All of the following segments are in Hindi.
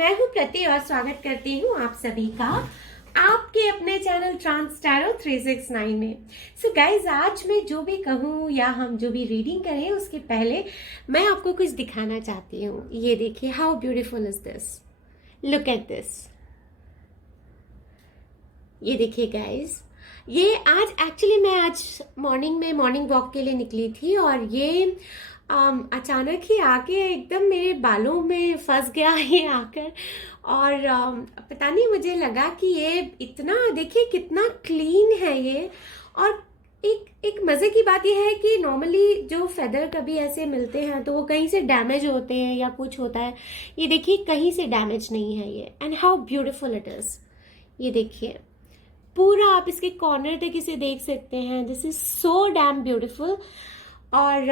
मैं हूं प्रति और स्वागत करती हूं आप सभी का आपके अपने चैनल ट्रांस टैरो 369 में। सो गाइज, आज मैं जो भी कहूं या हम जो भी रीडिंग करें उसके पहले मैं आपको कुछ दिखाना चाहती हूं। ये देखिए, how beautiful is this, look at this. ये देखिए गाइज, ये आज एक्चुअली मैं आज मॉर्निंग में मॉर्निंग वॉक के लिए निकली थी और ये अचानक ही आके एकदम मेरे बालों में फंस गया ये आकर। और पता नहीं, मुझे लगा कि ये इतना, देखिए कितना क्लीन है ये। और एक मज़े की बात यह है कि नॉर्मली जो फेदर कभी ऐसे मिलते हैं तो वो कहीं से डैमेज होते हैं या कुछ होता है। ये देखिए, कहीं से डैमेज नहीं है ये। And how beautiful it is. ये देखिए, पूरा आप इसके कॉर्नर तक इसे देख सकते हैं। This is so damn beautiful. और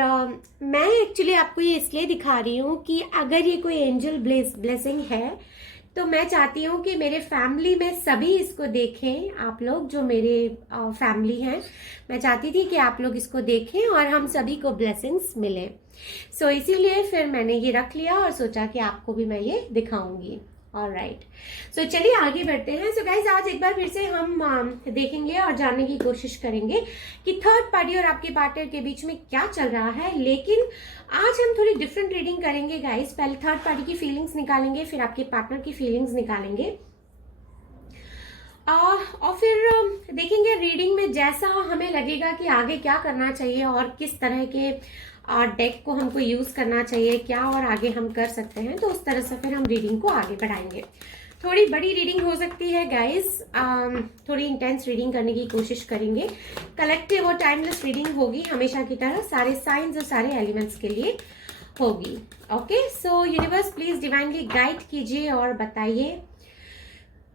मैं एक्चुअली आपको ये इसलिए दिखा रही हूँ कि अगर ये कोई एंजल ब्लेसिंग है तो मैं चाहती हूँ कि मेरे फैमिली में सभी इसको देखें। आप लोग जो मेरे फैमिली हैं, मैं चाहती थी कि आप लोग इसको देखें और हम सभी को ब्लेसिंग्स मिले। सो इसीलिए फिर मैंने ये रख लिया और सोचा कि आपको भी मैं ये दिखाऊंगी। ऑलराइट, सो चलिए आगे बढ़ते हैं। सो गाइज, आज एक बार फिर से हम देखेंगे और जानने की कोशिश करेंगे कि थर्ड पार्टी और आपके पार्टनर के बीच में क्या चल रहा है। लेकिन आज हम थोड़ी डिफरेंट रीडिंग करेंगे गाइज। पहले थर्ड पार्टी की फीलिंग्स निकालेंगे, फिर आपके पार्टनर की फीलिंग्स निकालेंगे और फिर देखेंगे रीडिंग में जैसा हमें लगेगा कि आगे क्या करना चाहिए और किस तरह के डेक को हमको यूज करना चाहिए, क्या और आगे हम कर सकते हैं, तो उस तरह से फिर हम रीडिंग को आगे बढ़ाएंगे। थोड़ी बड़ी रीडिंग हो सकती है गाइस, थोड़ी इंटेंस रीडिंग करने की कोशिश करेंगे। कलेक्टिव और टाइमलेस रीडिंग होगी हमेशा की तरह, सारे साइंस और सारे एलिमेंट्स के लिए होगी। Okay, so universe please divinely guide कीजिए और बताइए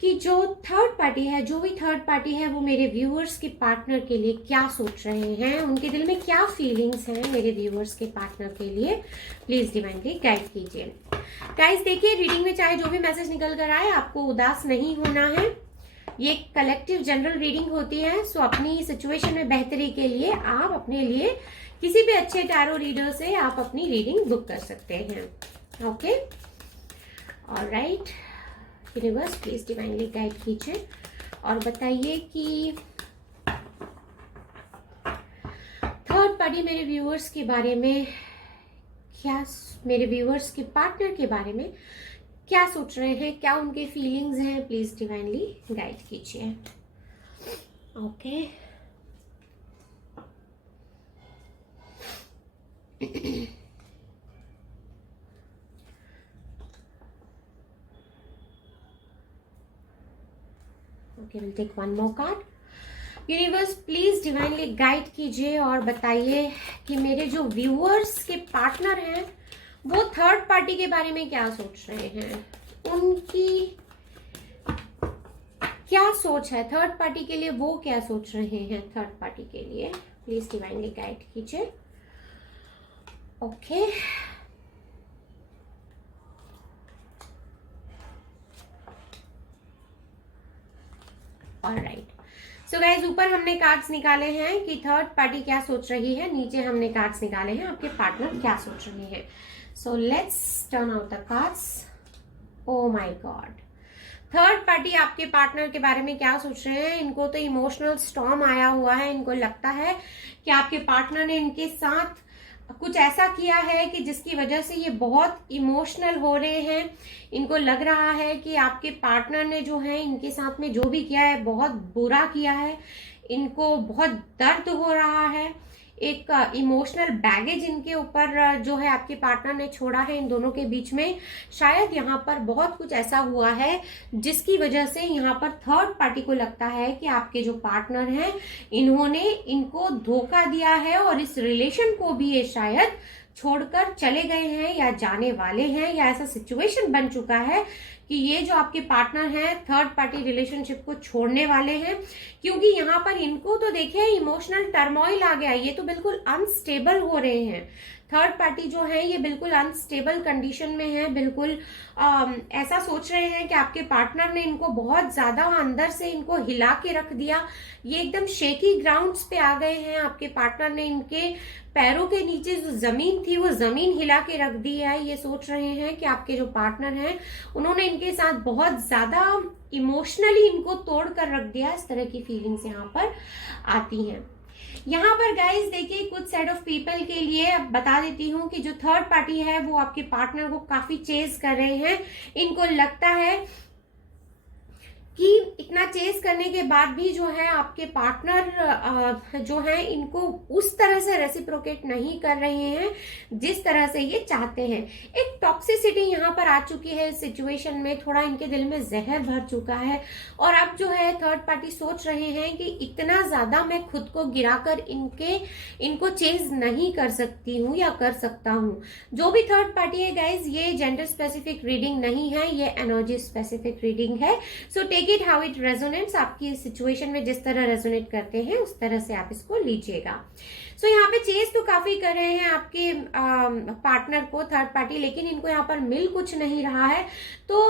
कि जो थर्ड पार्टी है, जो भी थर्ड पार्टी है, वो मेरे व्यूअर्स के पार्टनर के लिए क्या सोच रहे हैं, उनके दिल में क्या फीलिंग्स हैं मेरे व्यूअर्स के पार्टनर के लिए। प्लीज डिवाइनली गाइड कीजिए गाइस। देखिए, रीडिंग में चाहे जो भी मैसेज निकल कर आए, आपको उदास नहीं होना है। ये कलेक्टिव जनरल रीडिंग होती है। सो अपनी सिचुएशन में बेहतरी के लिए आप अपने लिए किसी भी अच्छे टैरो रीडर से आप अपनी रीडिंग बुक कर सकते हैं। Okay, all right, universe please divinely guide कीजिए और बताइए कि थर्ड पार्टी मेरे व्यूअर्स के बारे में क्या, मेरे व्यूअर्स के पार्टनर के बारे में क्या सोच रहे हैं, क्या उनके फीलिंग्स हैं। प्लीज डिवाइनली गाइड कीजिए। Okay, okay, will take one more card. Universe please divinely guide कीजिए और बताइए कि मेरे जो व्यूअर्स के पार्टनर हैं वो थर्ड पार्टी के बारे में क्या सोच रहे हैं, उनकी क्या सोच है थर्ड पार्टी के लिए, वो क्या सोच रहे हैं थर्ड पार्टी के लिए। प्लीज डिवाइनली गाइड कीजिए। Okay, alright. सो गाइज, ऊपर हमने कार्ड्स निकाले हैं कि थर्ड पार्टी क्या सोच रही है, नीचे हमने कार्ड्स निकाले हैं आपके पार्टनर क्या सोच रहे हैं। So let's turn out the cards. Oh my God, third party आपके पार्टनर के बारे में क्या सोच रहे हैं। इनको तो इमोशनल स्टॉर्म आया हुआ है। इनको लगता है कि आपके पार्टनर ने इनके साथ कुछ ऐसा किया है कि जिसकी वजह से ये बहुत इमोशनल हो रहे हैं। इनको लग रहा है कि आपके पार्टनर ने जो है इनके साथ में जो भी किया है बहुत बुरा किया है। इनको बहुत दर्द हो रहा है। एक इमोशनल बैगेज इनके ऊपर जो है आपके पार्टनर ने छोड़ा है इन दोनों के बीच में। शायद यहाँ पर बहुत कुछ ऐसा हुआ है जिसकी वजह से यहाँ पर थर्ड पार्टी को लगता है कि आपके जो पार्टनर हैं इन्होंने इनको धोखा दिया है और इस रिलेशन को भी ये शायद छोड़कर चले गए हैं या जाने वाले हैं, या ऐसा सिचुएशन बन चुका है कि ये जो आपके पार्टनर हैं थर्ड पार्टी रिलेशनशिप को छोड़ने वाले हैं। क्योंकि यहाँ पर इनको तो देखिए इमोशनल टर्मोइल आ गया, ये तो बिल्कुल अनस्टेबल हो रहे हैं। थर्ड पार्टी जो है ये बिल्कुल अनस्टेबल कंडीशन में है, बिल्कुल ऐसा सोच रहे हैं कि आपके पार्टनर ने इनको बहुत ज्यादा अंदर से इनको हिला के रख दिया, ये एकदम शेकी ग्राउंड्स पे आ गए हैं। आपके पार्टनर ने इनके पैरों के नीचे जो जमीन थी वो जमीन हिला के रख दी है। ये सोच रहे हैं कि आपके जो पार्टनर हैं उन्होंने इनके साथ बहुत ज्यादा इमोशनली इनको तोड़ कर रख दिया। इस तरह की फीलिंग्स यहाँ पर आती हैं। यहाँ पर गाइस देखिए कुछ सेट ऑफ पीपल के लिए अब बता देती हूँ कि जो थर्ड पार्टी है वो आपके पार्टनर को काफी चेज कर रहे हैं। इनको लगता है कि इतना चेस करने के बाद भी जो है आपके पार्टनर जो है इनको उस तरह से रेसिप्रोकेट नहीं कर रहे हैं जिस तरह से ये चाहते हैं। एक टॉक्सिसिटी यहाँ पर आ चुकी है इस सिचुएशन में, थोड़ा इनके दिल में जहर भर चुका है और अब जो है थर्ड पार्टी सोच रहे हैं कि इतना ज्यादा मैं खुद को गिराकर इनको चेज नहीं कर सकती हूँ या कर सकता हूँ। जो भी थर्ड पार्टी है गाइज ये जेंडर स्पेसिफिक रीडिंग नहीं है, ये एनर्जी स्पेसिफिक रीडिंग है। So take it how it resonates, आपकी सिचुएशन में जिस तरह रेजोनेट करते हैं उस तरह से आप इसको लीजिएगा। सो यहाँ पे चेज तो काफी कर रहे हैं आपके पार्टनर को थर्ड पार्टी, लेकिन इनको यहाँ पर मिल कुछ नहीं रहा है। तो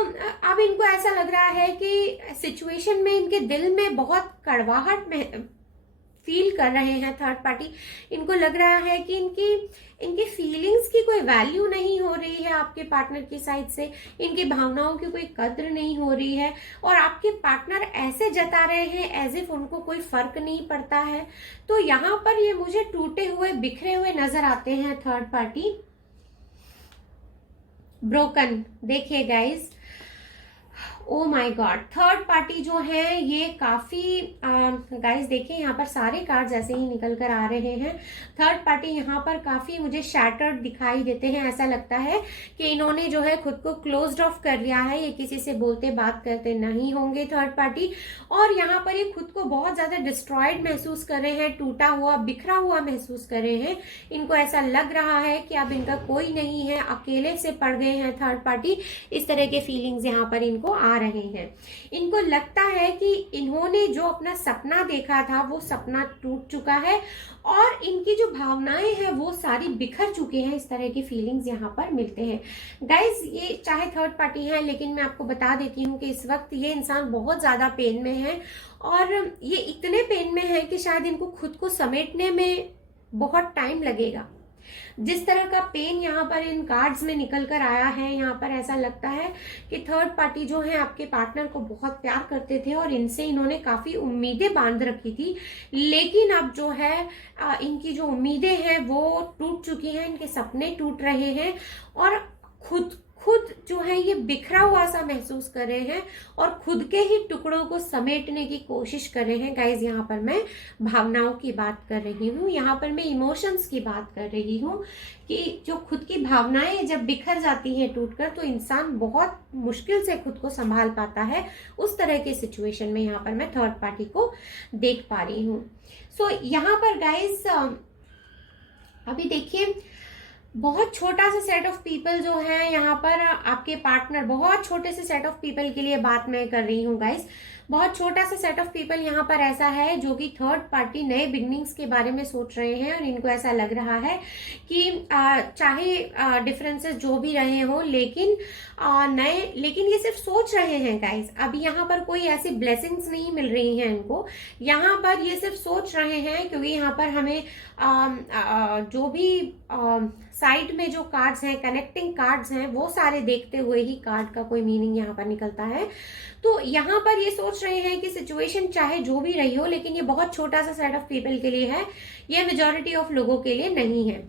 अब इनको ऐसा लग रहा है कि सिचुएशन में इनके दिल में बहुत कड़वाहट में फील कर रहे हैं थर्ड पार्टी। इनको लग रहा है कि इनकी फीलिंग्स की कोई वैल्यू नहीं हो रही है आपके पार्टनर की साइड से, इनकी भावनाओं की कोई कद्र नहीं हो रही है और आपके पार्टनर ऐसे जता रहे हैं एज इफ उनको कोई फर्क नहीं पड़ता है। तो यहाँ पर ये मुझे टूटे हुए बिखरे हुए नजर आते हैं थर्ड पार्टी, ब्रोकन। देखिए guys, oh my God, third party जो है ये काफी गाइस देखिए यहाँ पर सारे कार्ड्स ऐसे ही निकल कर आ रहे हैं। थर्ड पार्टी यहाँ पर काफी मुझे शैटर्ड दिखाई देते हैं। ऐसा लगता है कि इन्होंने जो है खुद को क्लोज्ड ऑफ कर लिया है, ये किसी से बोलते बात करते नहीं होंगे थर्ड पार्टी। और यहाँ पर ये खुद को बहुत ज्यादा डिस्ट्रॉयड महसूस कर रहे हैं, टूटा हुआ बिखरा हुआ महसूस कर रहे हैं। इनको ऐसा लग रहा है कि अब इनका कोई नहीं है, अकेले से पड़ गए हैं थर्ड पार्टी। इस तरह के फीलिंग्स यहाँ पर इनको आ रहे हैं। इनको लगता है कि इन्होंने जो अपना सपना देखा था वो सपना टूट चुका है और इनकी जो भावनाएं हैं वो सारी बिखर चुकी हैं। इस तरह की फीलिंग्स यहाँ पर मिलते हैं गाइज। ये चाहे थर्ड पार्टी है लेकिन मैं आपको बता देती हूँ कि इस वक्त ये इंसान बहुत ज्यादा पेन में है और ये इतने पेन में है कि शायद इनको खुद को समेटने में बहुत टाइम लगेगा। जिस तरह का पेन यहाँ पर इन कार्ड्स में निकल कर आया है, यहाँ पर ऐसा लगता है कि थर्ड पार्टी जो है आपके पार्टनर को बहुत प्यार करते थे और इनसे इन्होंने काफी उम्मीदें बांध रखी थी, लेकिन अब जो है इनकी जो उम्मीदें हैं वो टूट चुकी हैं, इनके सपने टूट रहे हैं और खुद जो है ये बिखरा हुआ सा महसूस कर रहे हैं और खुद के ही टुकड़ों को समेटने की कोशिश कर रहे हैं। गाइज यहाँ पर मैं भावनाओं की बात कर रही हूँ, यहाँ पर मैं इमोशंस की बात कर रही हूँ कि जो खुद की भावनाएं जब बिखर जाती हैं टूटकर तो इंसान बहुत मुश्किल से खुद को संभाल पाता है। उस तरह के सिचुएशन में यहाँ पर मैं थर्ड पार्टी को देख पा रही हूँ। सो यहाँ पर गाइज अभी देखिए बहुत छोटा सा सेट ऑफ पीपल जो है यहाँ पर आपके पार्टनर, बहुत छोटे से सेट ऑफ पीपल के लिए बात मैं कर रही हूँ गाइस। बहुत छोटा सा सेट ऑफ पीपल यहाँ पर ऐसा है जो कि थर्ड पार्टी नए बिगनिंग्स के बारे में सोच रहे हैं और इनको ऐसा लग रहा है कि चाहे डिफरेंसेस जो भी रहे हो लेकिन लेकिन ये सिर्फ सोच रहे हैं गाइस। अभी यहाँ पर कोई ऐसी ब्लेसिंग्स नहीं मिल रही हैं इनको, यहाँ पर ये सिर्फ सोच रहे हैं क्योंकि यहाँ पर हमें जो भी साइड में जो कार्ड्स हैं, कनेक्टिंग कार्ड्स हैं, वो सारे देखते हुए ही कार्ड का कोई मीनिंग यहाँ पर निकलता है। तो यहाँ पर ये सोच रहे हैं कि सिचुएशन चाहे जो भी रही हो लेकिन ये बहुत छोटा सा सेट ऑफ पीपल के लिए है, ये मेजॉरिटी ऑफ लोगों के लिए नहीं है।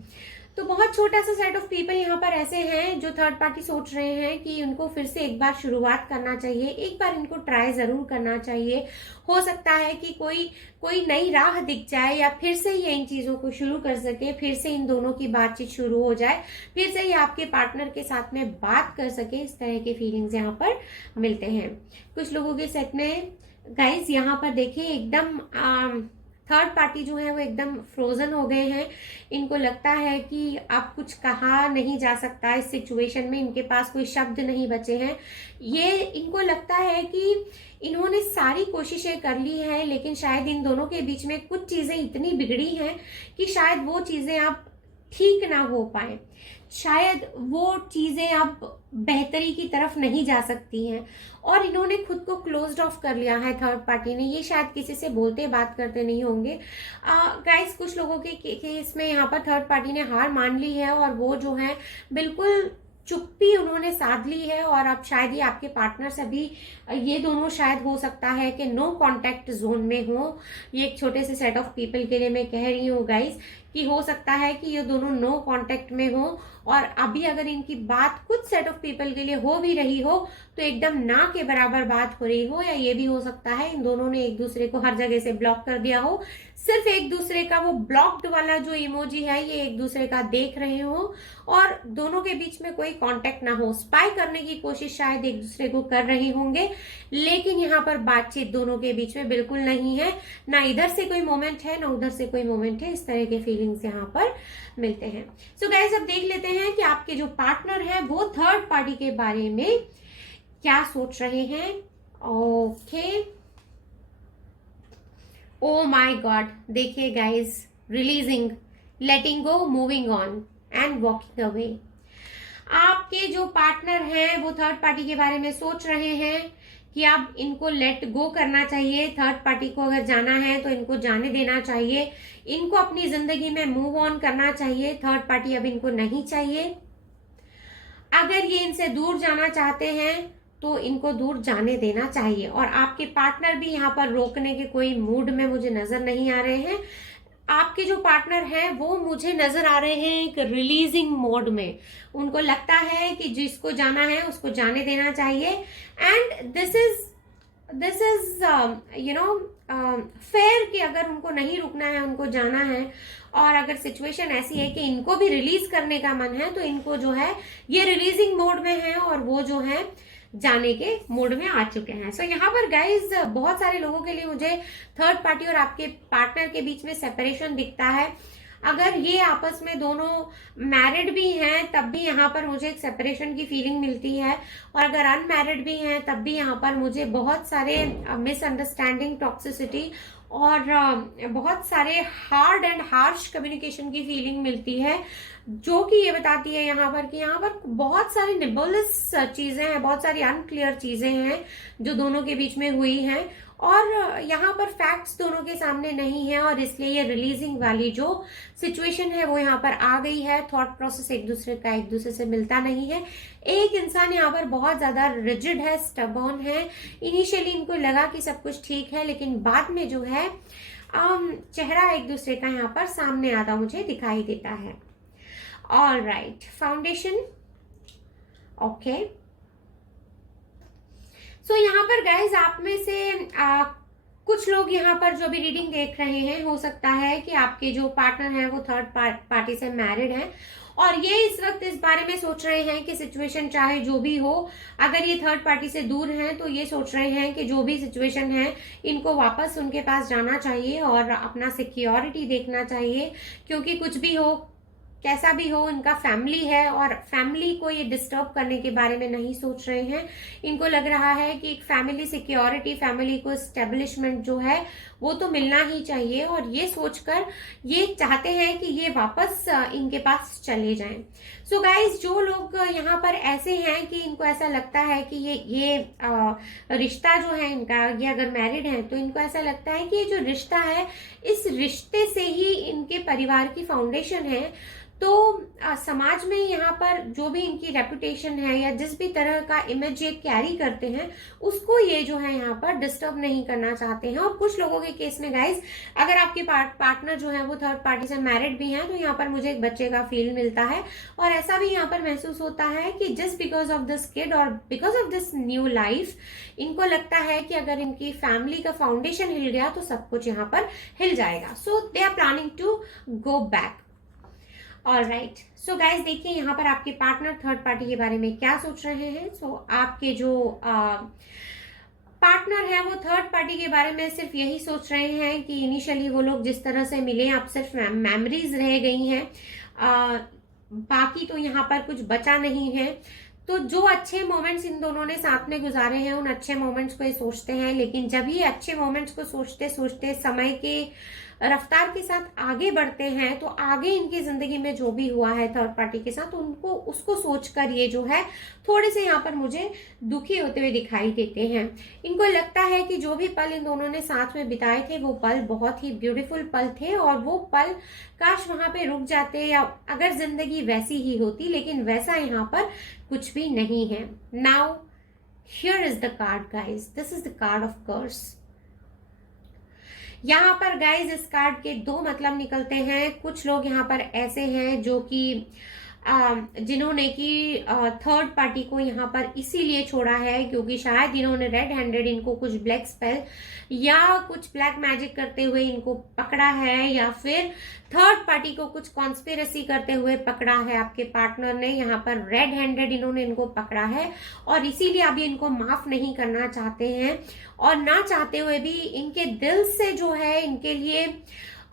तो बहुत छोटा सा सेट ऑफ पीपल यहाँ पर ऐसे हैं जो थर्ड पार्टी सोच रहे हैं कि उनको फिर से एक बार शुरुआत करना चाहिए, एक बार इनको ट्राई जरूर करना चाहिए। हो सकता है कि कोई नई राह दिख जाए या फिर से ये इन चीजों को शुरू कर सके, फिर से इन दोनों की बातचीत शुरू हो जाए, फिर से ये आपके पार्टनर के साथ में बात कर सके। इस तरह के फीलिंग्स यहाँ पर मिलते हैं कुछ लोगों के सेट में। गाइज यहाँ पर देखिए एकदम थर्ड पार्टी जो है वो एकदम फ्रोजन हो गए हैं। इनको लगता है कि अब कुछ कहा नहीं जा सकता इस सिचुएशन में, इनके पास कोई शब्द नहीं बचे हैं। ये इनको लगता है कि इन्होंने सारी कोशिशें कर ली है लेकिन शायद इन दोनों के बीच में कुछ चीजें इतनी बिगड़ी हैं कि शायद वो चीजें आप ठीक ना हो पाए, शायद वो चीजें अब बेहतरी की तरफ नहीं जा सकती हैं, और इन्होंने खुद को क्लोज्ड ऑफ कर लिया है थर्ड पार्टी ने। ये शायद किसी से बोलते बात करते नहीं होंगे गाइस। कुछ लोगों के केस में यहाँ पर थर्ड पार्टी ने हार मान ली है, और वो जो है बिल्कुल चुप्पी उन्होंने साध ली है। और अब शायद ये आपके पार्टनर से भी, ये दोनों शायद हो सकता है कि नो कांटेक्ट जोन में हो। ये एक छोटे से सेट ऑफ पीपल के लिए मैं कह रही हूँ गाइस, कि हो सकता है कि ये दोनों नो कांटेक्ट में हो, और अभी अगर इनकी बात कुछ सेट ऑफ पीपल के लिए हो भी रही हो तो एकदम ना के बराबर बात हो रही हो। या ये भी हो सकता है इन दोनों ने एक दूसरे को हर जगह से ब्लॉक कर दिया हो, सिर्फ एक दूसरे का वो ब्लॉक्ड वाला जो इमोजी है ये एक दूसरे का देख रहे हो, और दोनों के बीच में कोई कांटेक्ट ना हो। स्पाई करने की कोशिश शायद एक दूसरे को कर रहे होंगे, लेकिन यहाँ पर बातचीत दोनों के बीच में बिल्कुल नहीं है। ना इधर से कोई मोमेंट है, ना उधर से कोई मोमेंट है। इस तरह के फीलिंग्स यहाँ पर मिलते हैं। सो गाइस, अब देख लेते हैं कि आपके जो पार्टनर है वो थर्ड पार्टी के बारे में क्या सोच रहे हैं। ओके, ओ माय गॉड, देखिए guys, releasing, letting go, moving on and walking away. आपके जो पार्टनर हैं वो थर्ड पार्टी के बारे में सोच रहे हैं कि अब इनको लेट गो करना चाहिए। थर्ड पार्टी को अगर जाना है तो इनको जाने देना चाहिए, इनको अपनी जिंदगी में मूव ऑन करना चाहिए। थर्ड पार्टी अब इनको नहीं चाहिए। अगर ये इनसे दूर जाना चाहते हैं तो इनको दूर जाने देना चाहिए। और आपके पार्टनर भी यहाँ पर रोकने के कोई मूड में मुझे नजर नहीं आ रहे हैं। आपके जो पार्टनर हैं वो मुझे नजर आ रहे हैं एक रिलीजिंग मोड में। उनको लगता है कि जिसको जाना है उसको जाने देना चाहिए, and this is you know fair कि अगर उनको नहीं रुकना है, उनको जाना है, और अगर सिचुएशन ऐसी है कि इनको भी रिलीज करने का मन है तो इनको जो है ये रिलीजिंग मोड में है और वो जो है जाने के मूड में आ चुके हैं। सो यहाँ पर गाइज बहुत सारे लोगों के लिए मुझे थर्ड पार्टी और आपके पार्टनर के बीच में सेपरेशन दिखता है। अगर ये आपस में दोनों मैरिड भी हैं तब भी यहाँ पर मुझे एक सेपरेशन की फीलिंग मिलती है, और अगर अनमैरिड भी हैं तब भी यहाँ पर मुझे बहुत सारे मिसअंडरस्टैंडिंग, टॉक्सिसिटी और बहुत सारे हार्ड एंड हार्श कम्युनिकेशन की फीलिंग मिलती है, जो कि ये बताती है यहाँ पर कि यहाँ पर बहुत सारी निबुलस चीजें हैं, बहुत सारी अनक्लियर चीजें हैं जो दोनों के बीच में हुई हैं, और यहाँ पर फैक्ट्स दोनों के सामने नहीं है, और इसलिए ये रिलीजिंग वाली जो सिचुएशन है वो यहाँ पर आ गई है। थॉट प्रोसेस एक दूसरे से मिलता नहीं है। एक इंसान यहाँ पर बहुत ज्यादा रिजिड है, स्टबॉर्न है। इनिशियली इनको लगा कि सब कुछ ठीक है, लेकिन बाद में जो है चेहरा एक दूसरे का यहाँ पर सामने आता मुझे दिखाई देता है। All right, foundation, okay. So यहाँ पर गाइज आप में से कुछ लोग यहाँ पर जो भी रीडिंग देख रहे हैं, हो सकता है कि आपके जो पार्टनर हैं वो थर्ड पार्टी से मैरिड हैं, और ये इस वक्त इस बारे में सोच रहे हैं कि सिचुएशन चाहे जो भी हो, अगर ये थर्ड पार्टी से दूर हैं तो ये सोच रहे हैं कि जो भी सिचुएशन है इनको वापस उनके पास जाना चाहिए और अपना सिक्योरिटी देखना चाहिए, क्योंकि कुछ भी हो, कैसा भी हो, इनका फैमिली है और फैमिली को ये डिस्टर्ब करने के बारे में नहीं सोच रहे हैं। इनको लग रहा है कि एक फैमिली सिक्योरिटी, फैमिली को स्टेब्लिशमेंट जो है वो तो मिलना ही चाहिए, और ये सोचकर ये चाहते हैं कि ये वापस इनके पास चले जाएं। सो गाइज, जो लोग यहाँ पर ऐसे हैं कि इनको ऐसा लगता है कि ये रिश्ता जो है इनका, ये अगर मैरिड है तो इनको ऐसा लगता है कि ये जो रिश्ता है, इस रिश्ते से ही इनके परिवार की फाउंडेशन है। तो समाज में यहाँ पर जो भी इनकी रेपुटेशन है या जिस भी तरह का इमेज ये कैरी करते हैं, उसको ये जो है यहाँ पर डिस्टर्ब नहीं करना चाहते हैं। और कुछ लोगों के केस में गाइज, अगर आपके पार्टनर जो है वो थर्ड पार्टी से मैरिड भी हैं तो यहाँ पर मुझे एक बच्चे का फील मिलता है, और ऐसा भी यहाँ पर महसूस होता है कि just because of this kid और because of this new life, इनको लगता है कि अगर इनकी फैमिली का फाउंडेशन हिल गया तो सब कुछ यहाँ पर हिल जाएगा। So they are planning to go back. All right, so guys देखिए यहाँ पर आपके पार्टनर थर्ड पार्टी के बारे में क्या सोच रहे हैं। सो आपके जो पार्टनर है वो थर्ड पार्टी के बारे में सिर्फ यही सोच रहे हैं कि इनिशियली वो लोग जिस तरह से मिले, अब सिर्फ मेमोरीज रह गई हैं, बाकी तो यहाँ पर कुछ बचा नहीं है। तो जो अच्छे मोमेंट्स इन दोनों ने साथ में गुजारे हैं, उन अच्छे मोमेंट्स को ये सोचते हैं, लेकिन जब ये अच्छे मोमेंट्स को सोचते सोचते समय के रफ्तार के साथ आगे बढ़ते हैं तो आगे इनकी जिंदगी में जो भी हुआ है थर्ड पार्टी के साथ उनको उसको सोचकर ये जो है थोड़े से यहाँ पर मुझे दुखी होते हुए दिखाई देते हैं। इनको लगता है कि जो भी पल इन दोनों ने साथ में बिताए थे वो पल बहुत ही ब्यूटीफुल पल थे और वो पल काश वहां पे रुक जाते या अगर जिंदगी वैसी ही होती, लेकिन वैसा यहाँ पर कुछ भी नहीं है। Now here is the card guys, this is the card of curse. यहाँ पर गाइज इस कार्ड के दो मतलब निकलते हैं। कुछ लोग यहाँ पर ऐसे हैं जो कि जिन्होंने कि थर्ड पार्टी को यहाँ पर इसीलिए छोड़ा है क्योंकि शायद इन्होंने रेड हैंडेड इनको कुछ ब्लैक स्पेल या कुछ ब्लैक मैजिक करते हुए इनको पकड़ा है, या फिर थर्ड पार्टी को कुछ कॉन्स्पिरेसी करते हुए पकड़ा है। आपके पार्टनर ने यहाँ पर रेड हैंडेड इन्होंने इनको पकड़ा है और इसीलिए अभी इनको माफ नहीं करना चाहते हैं, और ना चाहते हुए भी इनके दिल से जो है इनके लिए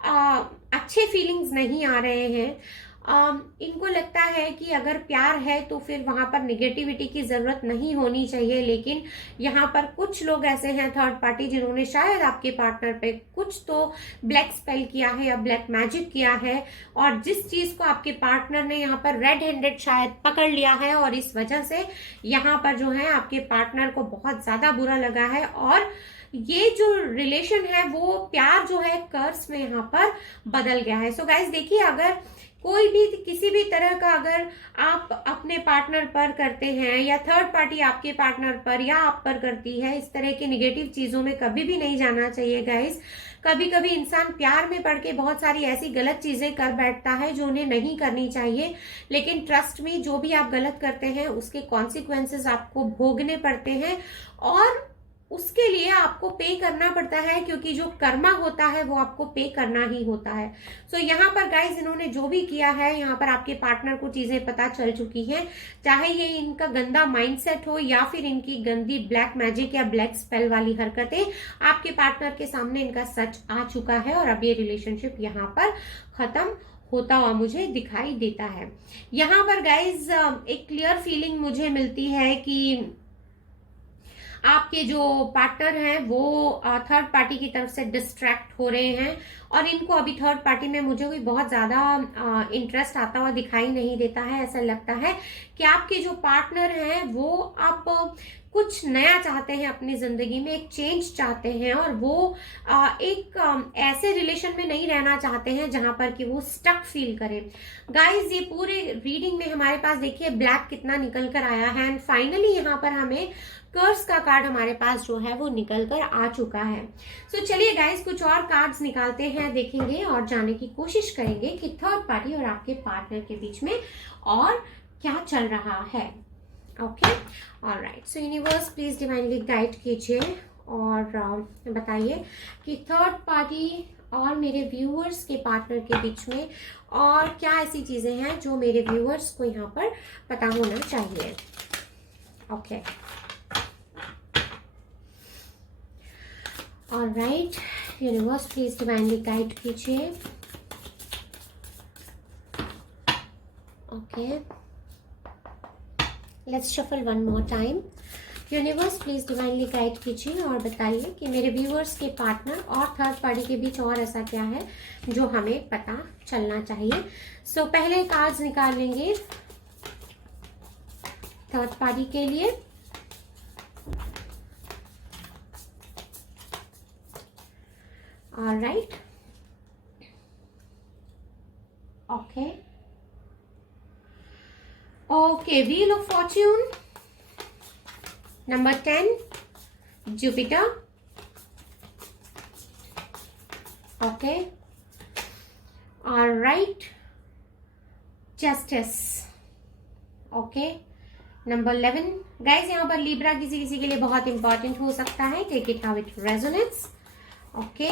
अच्छे फीलिंग्स नहीं आ रहे हैं। इनको लगता है कि अगर प्यार है तो फिर वहां पर निगेटिविटी की जरूरत नहीं होनी चाहिए, लेकिन यहाँ पर कुछ लोग ऐसे हैं थर्ड पार्टी जिन्होंने शायद आपके पार्टनर पे कुछ तो ब्लैक स्पेल किया है या ब्लैक मैजिक किया है, और जिस चीज को आपके पार्टनर ने यहाँ पर रेड हैंडेड शायद पकड़ लिया है और इस वजह से यहाँ पर जो है आपके पार्टनर को बहुत ज्यादा बुरा लगा है और ये जो रिलेशन है वो प्यार जो है कर्स में यहाँ पर बदल गया है। सो गाइस देखिए, अगर कोई भी किसी भी तरह का अगर आप अपने पार्टनर पर करते हैं या थर्ड पार्टी आपके पार्टनर पर या आप पर करती है, इस तरह की निगेटिव चीजों में कभी भी नहीं जाना चाहिए गाइस। कभी कभी इंसान प्यार में पड़ के बहुत सारी ऐसी गलत चीजें कर बैठता है जो उन्हें नहीं करनी चाहिए, लेकिन ट्रस्ट में जो भी आप गलत करते हैं उसके कॉन्सिक्वेंसेस आपको भोगने पड़ते हैं और उसके लिए आपको पे करना पड़ता है, क्योंकि जो कर्मा होता है वो आपको पे करना ही होता है। सो यहाँ पर गाइस इन्होंने जो भी किया है, यहाँ पर आपके पार्टनर को चीजें पता चल चुकी हैं, चाहे ये इनका गंदा माइंडसेट हो या फिर इनकी गंदी ब्लैक मैजिक या ब्लैक स्पेल वाली हरकतें, आपके पार्टनर के सामने इनका सच आ चुका है और अब ये रिलेशनशिप यहाँ पर खत्म होता हुआ मुझे दिखाई देता है। यहाँ पर गाइज एक क्लियर फीलिंग मुझे मिलती है कि आपके जो पार्टनर हैं वो थर्ड पार्टी की तरफ से डिस्ट्रैक्ट हो रहे हैं और इनको अभी थर्ड पार्टी में मुझे कोई बहुत ज्यादा इंटरेस्ट आता हुआ दिखाई नहीं देता है। ऐसा लगता है कि आपके जो पार्टनर हैं वो आप कुछ नया चाहते हैं अपनी जिंदगी में, एक चेंज चाहते हैं और वो एक ऐसे रिलेशन में नहीं रहना चाहते हैं जहां पर कि वो स्टक फील करें। गाइस ये पूरे रीडिंग में हमारे पास देखिए ब्लैक कितना निकल कर आया है एंड फाइनली यहाँ पर हमें कर्स का कार्ड हमारे पास जो है वो निकल कर आ चुका है। सो चलिए गाइस कुछ और कार्ड्स निकालते हैं, देखेंगे और जानने की कोशिश करेंगे कि थर्ड पार्टी और आपके पार्टनर के बीच में और क्या चल रहा है। Okay alright, so universe please divinely guide कीजिए और बताइए कि थर्ड पार्टी और मेरे व्यूअर्स के पार्टनर के बीच में और क्या ऐसी चीजें हैं जो मेरे व्यूअर्स को यहाँ पर पता होना चाहिए। Okay all right, universe please divinely guide कीजिए। Okay let's shuffle one more time. Universe please divinely guide कीजिए और बताइए कि मेरे व्यूअर्स के पार्टनर और थर्ड पार्टी के बीच और ऐसा क्या है जो हमें पता चलना चाहिए। सो पहले कार्ड्स निकाल लेंगे थर्ड पार्टी के लिए। Alright okay okay, wheel of Fortune number 10, Jupiter. Okay alright, justice. Okay number 11 guys, यहाँ पर लिब्रा किसी किसी के लिए बहुत इंपॉर्टेंट हो सकता है, take it how it resonates. Okay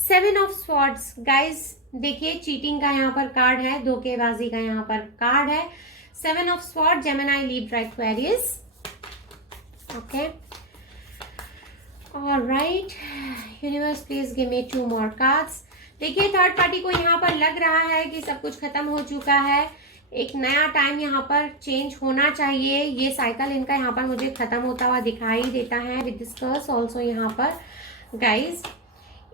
7 of swords guys, देखिए चीटिंग का यहाँ पर कार्ड है, धोखेबाजी का यहाँ पर कार्ड है। 7 of sword, Gemini, Libra, Aquarius. Okay all right, universe please give me 2 more cards. देखिए थर्ड पार्टी को यहाँ पर लग रहा है कि सब कुछ खत्म हो चुका है, एक नया टाइम यहाँ पर चेंज होना चाहिए। ये साइकिल इनका यहाँ पर मुझे खत्म होता हुआ दिखाई देता है विद दिस कर्स ऑल्सो। यहाँ पर गाइज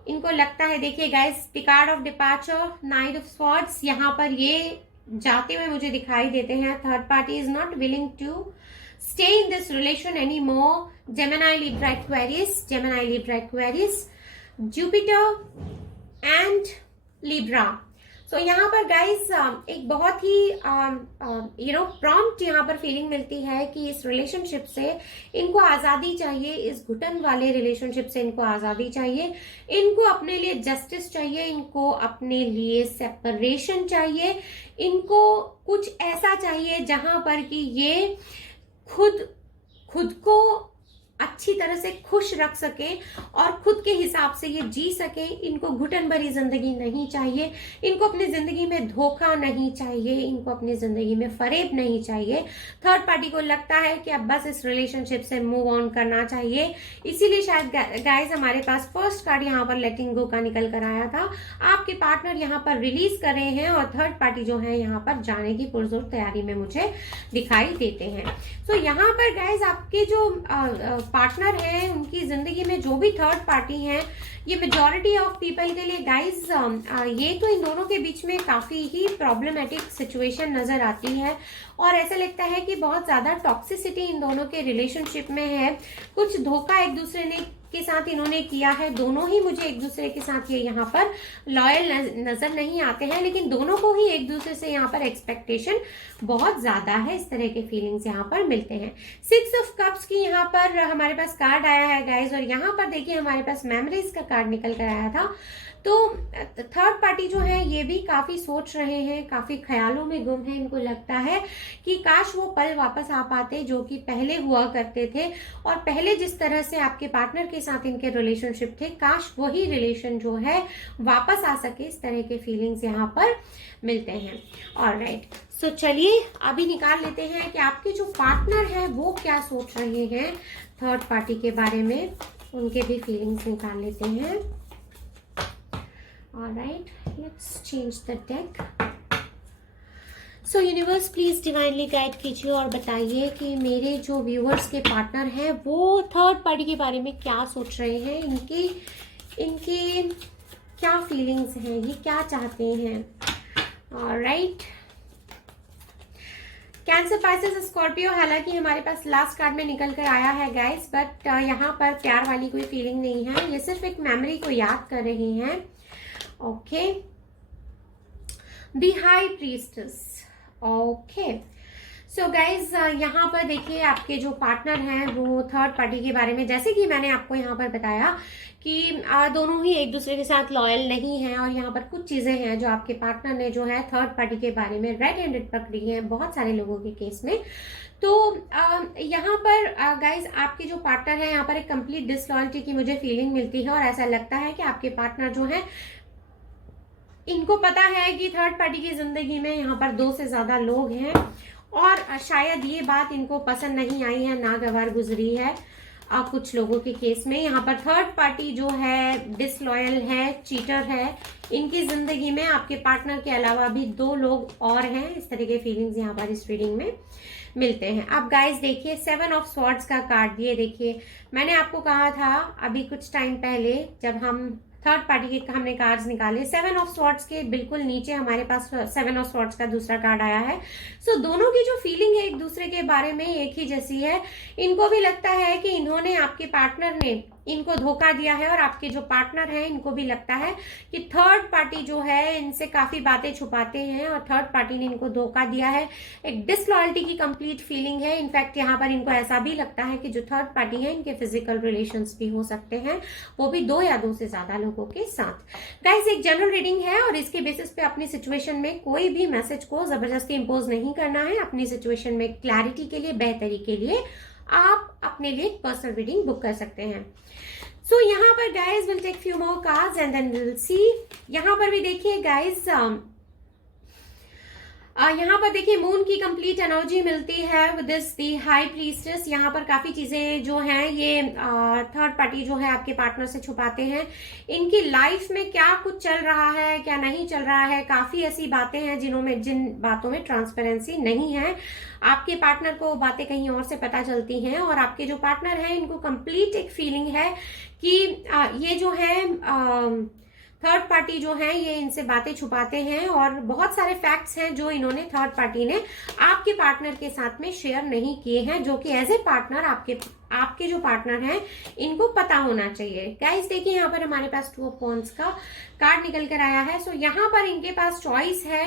इनको लगता है, देखिए guys, Picard of departure, knight of swords, यहाँ पर ये जाते हुए मुझे दिखाई देते हैं. Third party is not willing to stay in this relation any more. Gemini, Libra, Aquarius, Gemini, Libra, Aquarius, Jupiter and Libra. So यहाँ पर गाइस एक बहुत ही प्रॉम्प्ट यहाँ पर फीलिंग मिलती है कि इस रिलेशनशिप से इनको आज़ादी चाहिए, इस घुटन वाले रिलेशनशिप से इनको आज़ादी चाहिए, इनको अपने लिए जस्टिस चाहिए, इनको अपने लिए सेपरेशन चाहिए, इनको कुछ ऐसा चाहिए जहां पर कि ये खुद को अच्छी तरह से खुश रख सके और खुद के हिसाब से ये जी सके. इनको घुटन भरी जिंदगी नहीं चाहिए, इनको अपनी जिंदगी में धोखा नहीं चाहिए, इनको अपनी जिंदगी में फरेब नहीं चाहिए. थर्ड पार्टी को लगता है कि अब बस इस रिलेशनशिप से मूव ऑन करना चाहिए. इसीलिए शायद गाइस हमारे पास फर्स्ट कार्ड यहाँ पर लेटिंग गो का निकल कर आया था. आपके पार्टनर यहाँ पर रिलीज कर रहे हैं और थर्ड पार्टी जो है यहाँ पर जाने की पुरजोर तैयारी में मुझे दिखाई देते हैं. सो यहाँ पर गाइस आपके जो पार्टनर है, उनकी जिंदगी में जो भी थर्ड पार्टी है, ये मेजॉरिटी ऑफ पीपल के लिए गाइस ये तो इन दोनों के बीच में काफी ही प्रॉब्लमेटिक सिचुएशन नजर आती है और ऐसा लगता है कि बहुत ज्यादा टॉक्सिसिटी इन दोनों के रिलेशनशिप में है. कुछ धोखा एक दूसरे ने के साथ इन्होंने किया है. दोनों ही मुझे एक दूसरे के साथ ये यहाँ पर लॉयल नजर नहीं आते हैं, लेकिन दोनों को ही एक दूसरे से यहाँ पर एक्सपेक्टेशन बहुत ज्यादा है. इस तरह के फीलिंग्स यहाँ पर मिलते हैं. 6 ऑफ कप्स की यहाँ पर हमारे पास कार्ड आया है गाइज और यहाँ पर देखिए हमारे पास मेमोरीज का कार्ड निकल कर आया था. तो थर्ड पार्टी जो है ये भी काफी सोच रहे हैं, काफी ख्यालों में गुम है. इनको लगता है कि काश वो पल वापस आ पाते जो कि पहले हुआ करते थे और पहले जिस तरह से आपके पार्टनर के साथ इनके रिलेशनशिप थे, काश वही रिलेशन जो है वापस आ सके. इस तरह के फीलिंग्स यहाँ पर मिलते हैं. ऑलराइट, सो चलिए अभी निकाल लेते हैं कि आपके जो पार्टनर है वो क्या सोच रहे हैं थर्ड पार्टी के बारे में. उनके भी फीलिंग्स निकाल लेते हैं. Alright, let's change the deck. So universe please divinely guide कीजिए और बताइए कि मेरे जो व्यूअर्स के पार्टनर हैं वो थर्ड पार्टी के बारे में क्या सोच रहे हैं, इनकी क्या फीलिंग्स हैं, ये क्या चाहते हैं. Alright, cancer, Pisces, Scorpio. हालांकि हमारे पास लास्ट कार्ड में निकल कर आया है गाइस, बट यहाँ पर प्यार वाली कोई फीलिंग नहीं है. ये सिर्फ एक मेमोरी को याद कर रहे हैं. Okay, the high priestess. Okay, so guys यहाँ पर देखिए आपके जो पार्टनर हैं वो थर्ड पार्टी के बारे में, जैसे कि मैंने आपको यहाँ पर बताया कि दोनों ही एक दूसरे के साथ लॉयल नहीं हैं और यहाँ पर कुछ चीजें हैं जो आपके पार्टनर ने जो है थर्ड पार्टी के बारे में रेड हैंडेड पकड़ी है बहुत सारे लोगों के केस में. तो यहाँ पर गाइज आपके जो पार्टनर है यहाँ पर एक कंप्लीट डिसलॉयल्टी की मुझे फीलिंग मिलती है और ऐसा लगता है कि आपके पार्टनर जो है इनको पता है कि थर्ड पार्टी की जिंदगी में यहाँ पर 2 से ज्यादा लोग हैं और शायद ये बात इनको पसंद नहीं आई है, नागवार गुजरी है कुछ लोगों के केस में. यहाँ पर थर्ड पार्टी जो है डिसलॉयल है, चीटर है. इनकी जिंदगी में आपके पार्टनर के अलावा भी 2 लोग और हैं. इस तरह के फीलिंग्स यहाँ पर इस रीडिंग में मिलते हैं. अब गाइस देखिए 7 ऑफ स्वॉर्ड्स का कार्ड दिए. देखिए मैंने आपको कहा था अभी कुछ टाइम पहले जब हम थर्ड पार्टी के हमने कार्ड्स निकाले, 7 ऑफ स्वॉर्ड्स के बिल्कुल नीचे हमारे पास 7 ऑफ स्वॉर्ड्स का दूसरा कार्ड आया है. सो दोनों की जो फीलिंग है एक दूसरे के बारे में एक ही जैसी है. इनको भी लगता है कि इन्होंने, आपके पार्टनर ने इनको धोखा दिया है और आपके जो पार्टनर हैं इनको भी लगता है कि थर्ड पार्टी जो है इनसे काफी बातें छुपाते हैं और थर्ड पार्टी ने इनको धोखा दिया है. एक डिसलॉयल्टी की कंप्लीट फीलिंग है. इनफैक्ट यहाँ पर इनको ऐसा भी लगता है कि जो थर्ड पार्टी है इनके फिजिकल रिलेशंस भी हो सकते हैं, वो भी 2 या 2 से ज्यादा लोगों के साथ. गाइस एक जनरल रीडिंग है और इसके बेसिस पे अपनी सिचुएशन में कोई भी मैसेज को जबरदस्ती इंपोज नहीं करना है. अपनी सिचुएशन में क्लैरिटी के लिए, बेहतरी के लिए आप अपने लिए पर्सनल रीडिंग बुक कर सकते हैं. सो यहाँ पर guys will take few more cards and then will see. यहाँ पर भी देखिए गाइज यहाँ पर देखिए मून की कंप्लीट एनर्जी मिलती है with this the high priestess. यहाँ पर काफी चीजें जो हैं ये थर्ड पार्टी जो है आपके पार्टनर से छुपाते हैं। इनकी लाइफ में क्या कुछ चल रहा है, क्या नहीं चल रहा है, काफी ऐसी बातें हैं जिन बातों में ट्रांसपेरेंसी नहीं है। आपके पार्टनर को बातें कहीं और से पता चलती हैं और आपके जो पार्टनर हैं इनको कंप्लीट एक फीलिंग है कि ये जो है थर्ड पार्टी जो है ये इनसे बातें छुपाते हैं और बहुत सारे फैक्ट्स हैं जो इन्होंने थर्ड पार्टी ने आपके पार्टनर के साथ में शेयर नहीं किए हैं, जो कि एज ए पार्टनर आपके जो पार्टनर हैं इनको पता होना चाहिए। गाइस देखिए यहाँ पर हमारे पास 2 ऑफ वांड्स का कार्ड निकल कर आया है। सो यहाँ पर इनके पास चॉइस है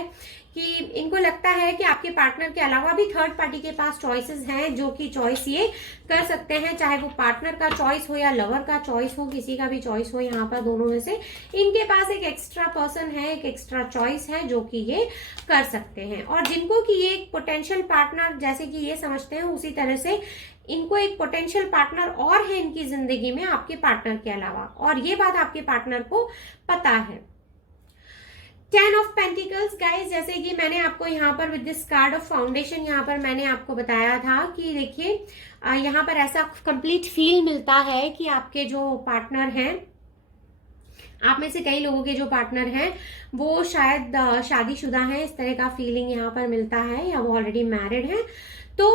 कि इनको लगता है कि आपके पार्टनर के अलावा भी थर्ड पार्टी के पास चॉइसेस हैं, जो कि चॉइस ये कर सकते हैं, चाहे वो पार्टनर का चॉइस हो या लवर का चॉइस हो, किसी का भी चॉइस हो। यहाँ पर दोनों में से इनके पास एक एक्स्ट्रा पर्सन है, एक एक्स्ट्रा चॉइस है जो कि ये कर सकते हैं। और जिनको कि ये एक पोटेंशियल पार्टनर जैसे कि ये समझते हैं, उसी तरह से इनको एक पोटेंशियल पार्टनर और है इनकी जिंदगी में आपके पार्टनर के अलावा, और ये बात आपके पार्टनर को पता है। 10 ऑफ पेंटिकल्स गाइस, जैसे कि मैंने आपको यहाँ पर with this card of foundation यहाँ पर मैंने आपको बताया था कि देखिए यहाँ पर ऐसा कंप्लीट फील मिलता है कि आपके जो पार्टनर हैं, आप में से कई लोगों के जो पार्टनर हैं वो शायद शादीशुदा हैं, इस तरह का फीलिंग यहाँ पर मिलता है, या वो ऑलरेडी मैरिड हैं। तो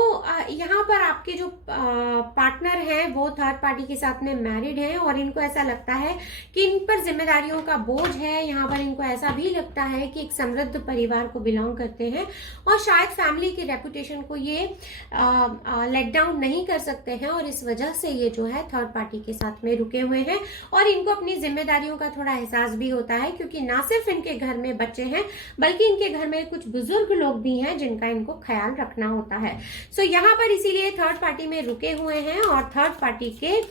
यहाँ पर आपके जो पार्टनर हैं वो थर्ड पार्टी के साथ में मैरिड हैं और इनको ऐसा लगता है कि इन पर जिम्मेदारियों का बोझ है। यहाँ पर इनको ऐसा भी लगता है कि एक समृद्ध परिवार को बिलोंग करते हैं और शायद फैमिली की रेपुटेशन को ये लेट डाउन नहीं कर सकते हैं, और इस वजह से ये जो है थर्ड पार्टी के साथ में रुके हुए हैं। और इनको अपनी जिम्मेदारियों का थोड़ा एहसास भी होता है, क्योंकि ना सिर्फ इनके घर में बच्चे हैं बल्कि इनके घर में कुछ बुजुर्ग लोग भी हैं जिनका इनको ख्याल रखना होता है। सो यहाँ पर इसीलिए थर्ड पार्टी में रुके हुए हैं और थर्ड पार्टी के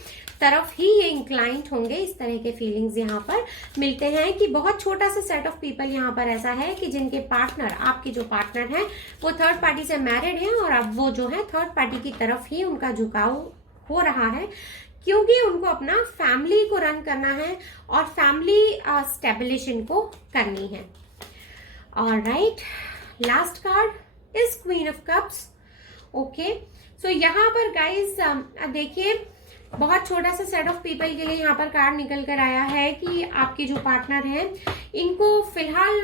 तरफ ही ये इंक्लाइंट होंगे। इस तरह के फीलिंग्स यहाँ पर मिलते हैं कि बहुत छोटा सा सेट ऑफ पीपल यहाँ पर ऐसा है कि जिनके पार्टनर, आपके जो पार्टनर हैं वो थर्ड पार्टी से मैरिड हैं और अब वो जो है थर्ड पार्टी की तरफ ही उनका झुकाव हो रहा है, क्योंकि उनको अपना फैमिली को रन करना है और फैमिली स्टेबिलिशन को करनी है। All right, last card is queen of cups. Okay, so यहाँ पर गाइज देखिए बहुत छोटा सा सेट ऑफ पीपल के लिए यहाँ पर कार्ड निकल कर आया है कि आपके जो पार्टनर हैं इनको फिलहाल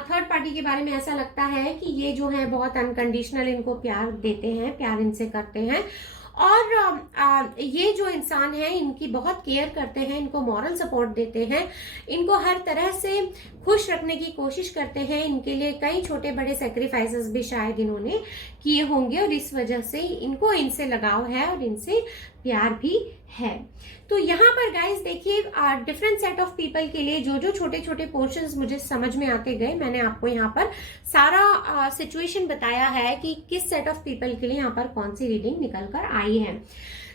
थर्ड पार्टी के बारे में ऐसा लगता है कि ये जो है बहुत अनकंडीशनल इनको प्यार देते हैं, प्यार इनसे करते हैं, और ये जो इंसान है इनकी बहुत केयर करते हैं, इनको मॉरल सपोर्ट देते हैं, इनको हर तरह से खुश रखने की कोशिश करते हैं। इनके लिए कई छोटे बड़े सेक्रीफाइसेस भी शायद इन्होंने किए होंगे और इस वजह से इनको इनसे लगाव है और इनसे प्यार भी है। तो यहाँ पर गाइस देखिए डिफरेंट सेट ऑफ पीपल के लिए जो जो छोटे छोटे पोर्शंस मुझे समझ में आते गए, मैंने आपको यहाँ पर सारा सिचुएशन बताया है कि किस सेट ऑफ पीपल के लिए यहाँ पर कौन सी रीडिंग निकल कर आई है।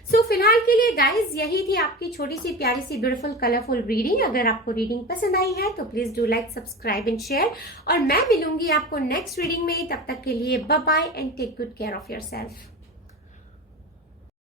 सो फिलहाल के लिए गाइज यही थी आपकी छोटी सी प्यारी सी ब्यूटीफुल कलरफुल रीडिंग। अगर आपको रीडिंग पसंद आई है तो please do like, subscribe and share, और मैं मिलूंगी आपको नेक्स्ट रीडिंग में। तब तक के लिए bye bye and take good care of yourself.